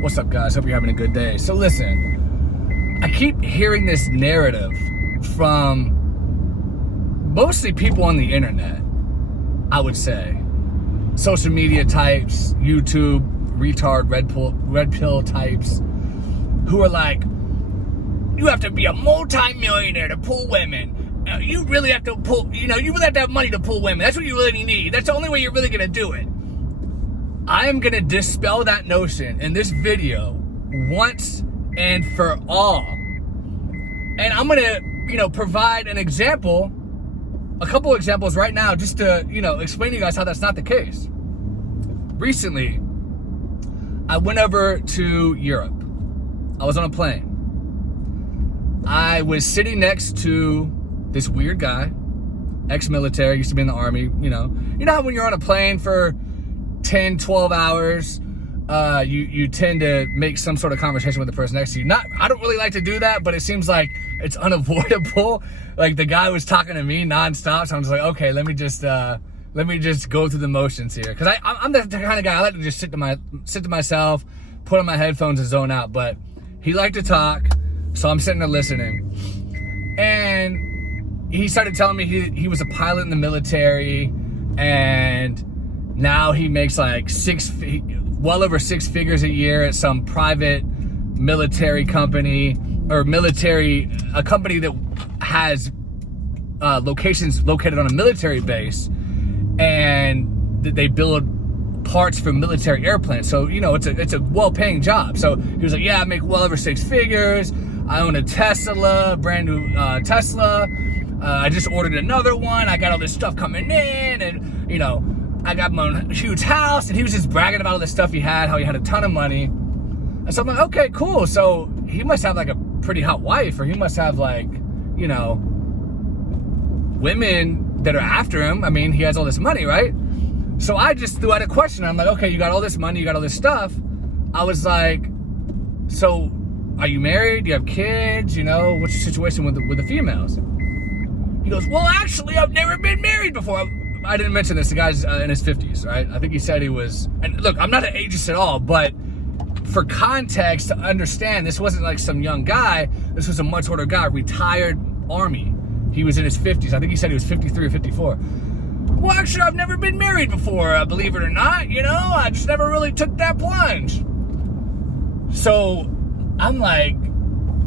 What's up, guys? Hope you're having a good day. So listen, I keep hearing this narrative from mostly people on the internet, I would say. Social media types, YouTube, retard, red pill types, who are like, you have to be a multi-millionaire to pull women. You really have to pull, you really have to have money to pull women. That's what you really need. That's the only way you're really going to do it. I am going to dispel that notion in this video once and for all. And I'm going to, provide an example, a couple examples right now, just to, explain to you guys how that's not the case. Recently, I went over to Europe. I was on a plane. I was sitting next to this weird guy, ex-military, used to be in the army, you know how when you're on a plane for 10, 12 hours, you tend to make some sort of conversation with the person next to you. I don't really like to do that, but it seems like it's unavoidable. Like the guy was talking to me nonstop, so I'm just like, okay, let me just go through the motions here. Cause I'm the kind of guy, I like to just sit to myself, put on my headphones and zone out, but he liked to talk, so I'm sitting there listening. And he started telling me he was a pilot in the military, and now he makes like well over six figures a year at some private military company, or a company that has locations located on a military base, and they build parts for military airplanes. So, it's a well-paying job. So he was like, yeah, I make well over six figures. I own a Tesla, brand new Tesla. I just ordered another one. I got all this stuff coming in, and, I got my own huge house. And he was just bragging about all the stuff he had, how he had a ton of money. And so I'm like, okay, cool. So he must have like a pretty hot wife, or he must have like, women that are after him. I mean, he has all this money, right? So I just threw out a question. I'm like, okay, you got all this money, you got all this stuff. I was like, so are you married? Do you have kids? What's your situation with the females? He goes, well, actually, I've never been married before. I didn't mention this. The guy's in his 50s, right? I think he said he was, and look, I'm not an ageist at all, but for context, to understand, this wasn't like some young guy. This was a much older guy, retired Army. He was in his 50s. I think he said he was 53 or 54. Well, actually, I've never been married before, believe it or not. I just never really took that plunge. So I'm like,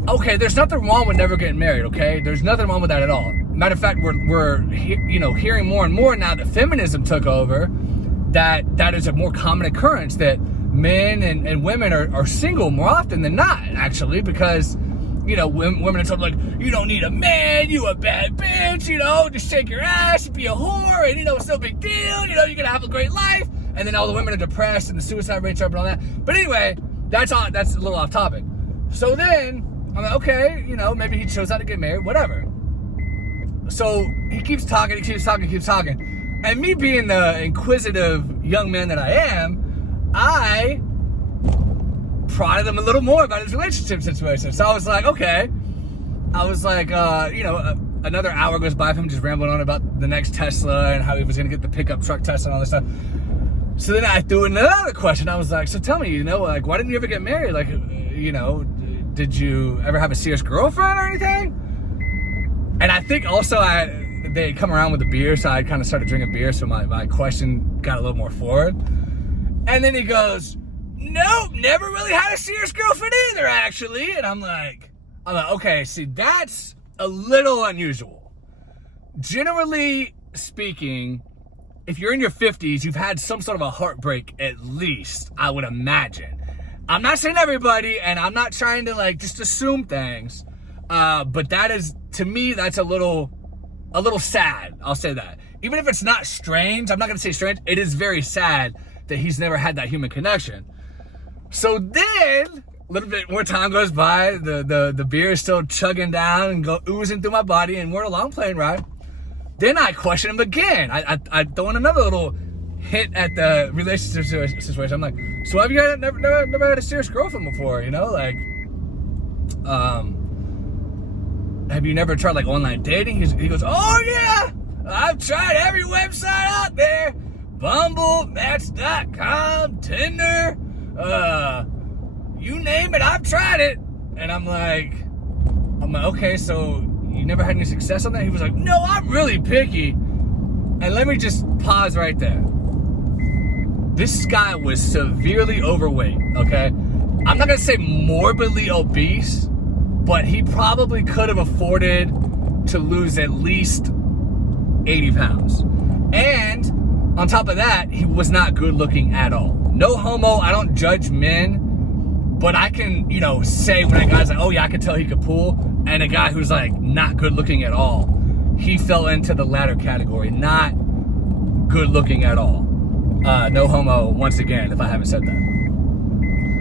okay, there's nothing wrong with never getting married, okay? There's nothing wrong with that at all. Matter of fact, we're hearing more and more now that feminism took over, that is a more common occurrence, that men and women are single more often than not, actually, because, women are told, like, you don't need a man, you a bad bitch, just shake your ass, be a whore, and, it's no big deal, you're gonna have a great life, and then all the women are depressed, and the suicide rates are up and all that. But anyway, that's a little off topic. So then, I'm like, okay, maybe he chose how to get married, whatever. So he keeps talking. And me being the inquisitive young man that I am, I prodded him a little more about his relationship situation. So I was like, okay. Another hour goes by of him just rambling on about the next Tesla and how he was going to get the pickup truck Tesla and all this stuff. So then I threw in another question. I was like, so tell me, why didn't you ever get married? Like, did you ever have a serious girlfriend or anything? And I think also they'd come around with the beer, so I kind of started drinking beer, so my question got a little more forward. And then he goes, nope, never really had a serious girlfriend either, actually. And I'm like, okay, see, that's a little unusual. Generally speaking, if you're in your 50s, you've had some sort of a heartbreak at least, I would imagine. I'm not saying everybody, and I'm not trying to just assume things, but that is, to me, that's a little sad. I'll say that. Even if it's not strange, I'm not gonna say strange, it is very sad that he's never had that human connection. So then, a little bit more time goes by, the beer is still chugging down and oozing through my body, and we're a long plane ride. Then I question him again. I throw in another little hint at the relationship situation. I'm like, so have you never had a serious girlfriend before? Have you never tried online dating? He goes, oh yeah, I've tried every website out there. Bumble, Match.com, Tinder, you name it, I've tried it. And I'm like, okay, so you never had any success on that? He was like, no, I'm really picky. And let me just pause right there. This guy was severely overweight, okay? I'm not gonna say morbidly obese, but he probably could have afforded to lose at least 80 pounds. And on top of that, he was not good looking at all. No homo, I don't judge men, but I can, say when a guy's like, oh yeah, I can tell he could pull, and a guy who's like not good looking at all, he fell into the latter category, not good looking at all. No homo, once again, if I haven't said that.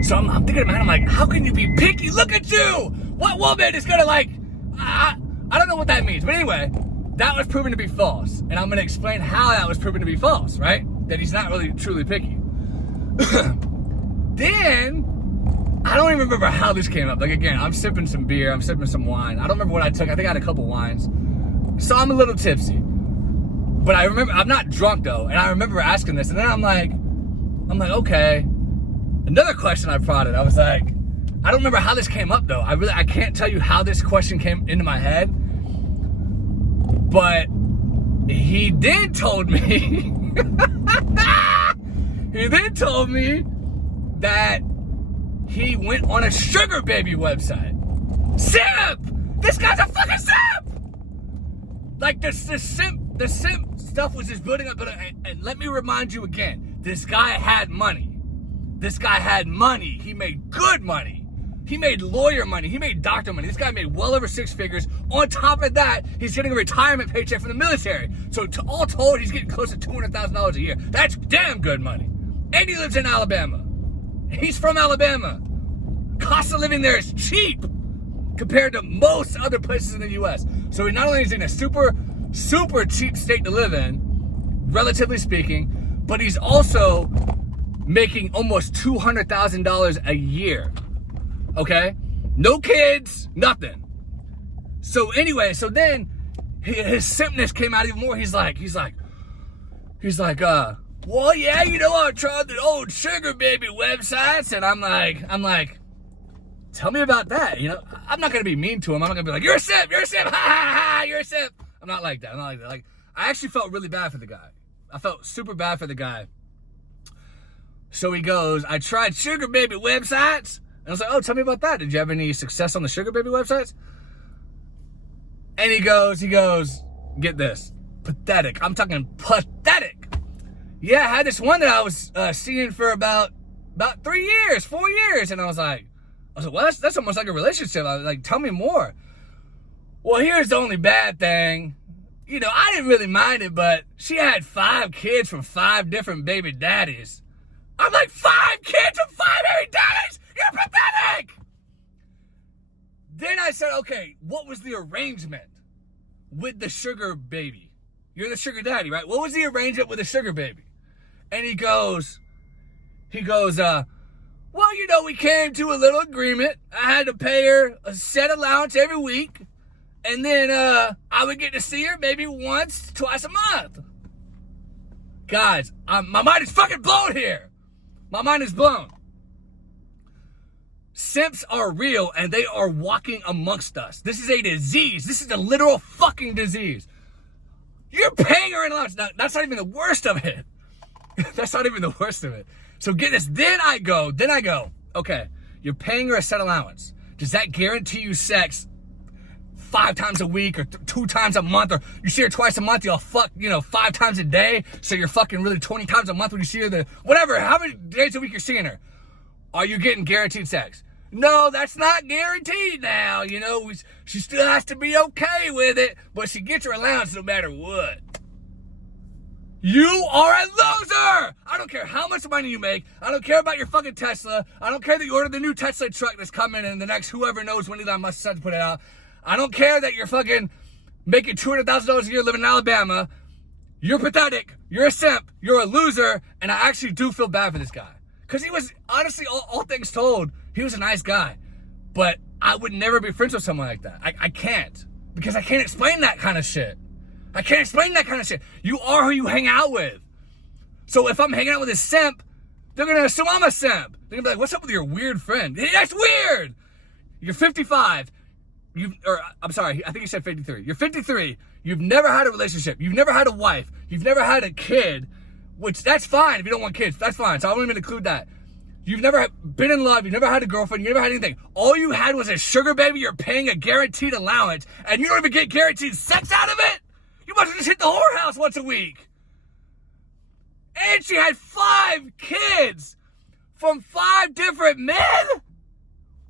So I'm thinking, man, I'm like, how can you be picky? Look at you! What woman is gonna I don't know what that means. But anyway, that was proven to be false. And I'm gonna explain how that was proven to be false, right? That he's not really truly picky. Then, I don't even remember how this came up. Like, again, I'm sipping some beer, I'm sipping some wine. I don't remember what I took. I think I had a couple wines. So I'm a little tipsy. But I remember, I'm not drunk though. And I remember asking this. And then I'm like, okay. Another question I prodded. I was like, I don't remember how this came up though. I can't tell you how this question came into my head. But he then told me, that he went on a sugar baby website. SIMP! This guy's a fucking SIMP! Like the SIMP stuff was just building up. And let me remind you again, this guy had money. He made good money. He made lawyer money. He made doctor money. This guy made well over 6 figures. On top of that, he's getting a retirement paycheck from the military. So all told, he's getting close to $200,000 a year. That's damn good money. And he lives in Alabama. He's from Alabama. Cost of living there is cheap compared to most other places in the U.S. So he not only is in a super, super cheap state to live in, relatively speaking, but he's also making almost $200,000 a year. Okay? No kids, nothing. So anyway, so then his simpness came out even more. He's like, well, yeah, I tried the old sugar baby websites, and I'm like, tell me about that. I'm not gonna be mean to him. I'm not gonna be like, you're a simp, ha ha ha, you're a simp. I'm not like that. Like, I actually felt really bad for the guy. I felt super bad for the guy. So he goes, I tried sugar baby websites. And I was like, oh, tell me about that. Did you have any success on the sugar baby websites? And he goes, get this, pathetic. I'm talking pathetic. Yeah, I had this one that I was seeing for about 4 years. And I was like, well, that's almost like a relationship. I was like, tell me more. Well, here's the only bad thing. I didn't really mind it, but she had 5 kids from 5 different baby daddies. I'm like, 5 kids from 5 baby daddies? You're pathetic! Then I said, okay, what was the arrangement with the sugar baby? You're the sugar daddy, right? What was the arrangement with the sugar baby? And he goes, well, we came to a little agreement. I had to pay her a set allowance every week. And then I would get to see her maybe once, twice a month. Guys, my mind is fucking blown here. My mind is blown. Simps are real, and they are walking amongst us. This is a disease. This is a literal fucking disease. You're paying her an allowance. Now, that's not even the worst of it. That's not even the worst of it. So get this. Then I go, okay, you're paying her a set allowance. Does that guarantee you sex 5 times a week or 2 times a month? Or you see her twice a month, you'll fuck, 5 times a day. So you're fucking really 20 times a month when you see her, whatever, how many days a week you're seeing her. Are you getting guaranteed sex? No, that's not guaranteed now. She still has to be okay with it, but she gets her allowance no matter what. You are a loser! I don't care how much money you make. I don't care about your fucking Tesla. I don't care that you ordered the new Tesla truck that's coming in the next whoever knows when Elon Musk decides to put it out. I don't care that you're fucking making $200,000 a year living in Alabama. You're pathetic. You're a simp. You're a loser. And I actually do feel bad for this guy. Because he was, honestly, all things told, he was a nice guy. But I would never be friends with someone like that. I can't. Because I can't explain that kind of shit. I can't explain that kind of shit. You are who you hang out with. So if I'm hanging out with a simp, They're going to assume I'm a simp. They're going to be like, what's up with your weird friend? Hey, that's weird. You're 55. I'm sorry, I think you said 53. You're 53. You've never had a relationship. You've never had a wife. You've never had a kid, which that's fine if you don't want kids. That's fine. So I won't even include that. You've never been in love. You've never had a girlfriend. You never had anything. All you had was a sugar baby. You're paying a guaranteed allowance, and you don't even get guaranteed sex out of it? You must just hit the whorehouse once a week. And she had 5 kids from 5 different men?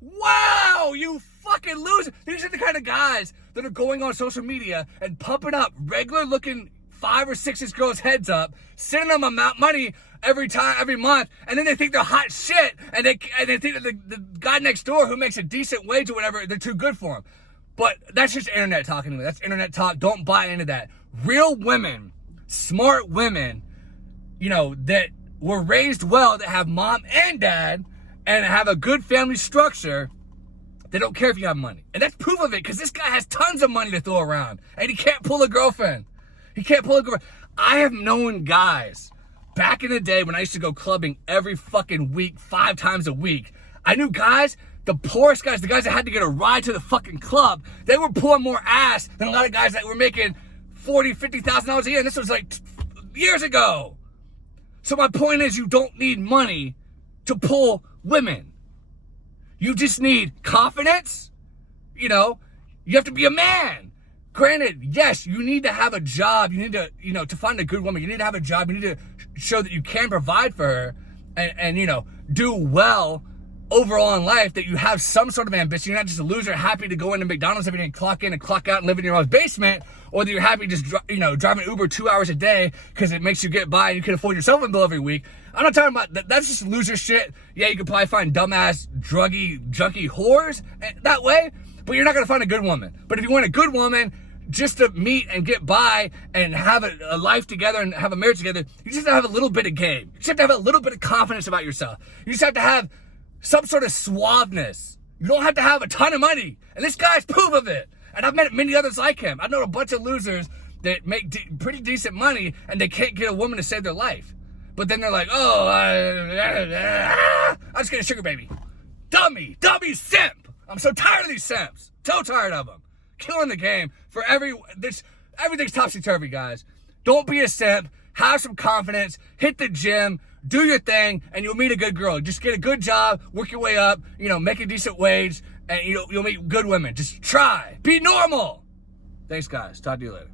Wow, you fucking loser. These are the kind of guys that are going on social media and pumping up regular looking 5 or 6 girls' heads up, sending them money every month, and then they think they're hot shit, and they think that the guy next door who makes a decent wage or whatever, they're too good for him. But that's just internet talking to me. That's internet talk. Don't buy into that. Real women, smart women, that were raised well, that have mom and dad, and have a good family structure, they don't care if you have money. And that's proof of it, because this guy has tons of money to throw around, and he can't pull a girlfriend. I have known guys back in the day when I used to go clubbing every fucking week, 5 times a week. I knew guys, the poorest guys, the guys that had to get a ride to the fucking club, they were pulling more ass than a lot of guys that were making $40,000, $50,000 a year. And this was like years ago. So my point is, you don't need money to pull women. You just need confidence. You have to be a man. Granted, yes, you need to have a job. You need to, to find a good woman, you need to have a job. You need to show that you can provide for her and do well overall in life, that you have some sort of ambition. You're not just a loser happy to go into McDonald's every day and clock in and clock out and live in your own basement, or that you're happy just, driving Uber 2 hours a day because it makes you get by and you can afford your cell phone bill every week. I'm not talking about that. That's just loser shit. Yeah, you could probably find dumbass, druggy, junky whores that way, but you're not going to find a good woman. But if you want a good woman just to meet and get by and have a life together and have a marriage together, you just have to have a little bit of game. You just have to have a little bit of confidence about yourself. You just have to have some sort of suaveness. You don't have to have a ton of money. And this guy's proof of it. And I've met many others like him. I've known a bunch of losers that make pretty decent money and they can't get a woman to save their life. But then they're like, I just get a sugar baby. Dummy simp. I'm so tired of these simps. So tired of them. Killing the game for everything's topsy-turvy, guys. Don't be a simp. Have some confidence. Hit the gym. Do your thing, and you'll meet a good girl. Just get a good job, work your way up, make a decent wage, and you'll meet good women. Just try. Be normal. Thanks, guys. Talk to you later.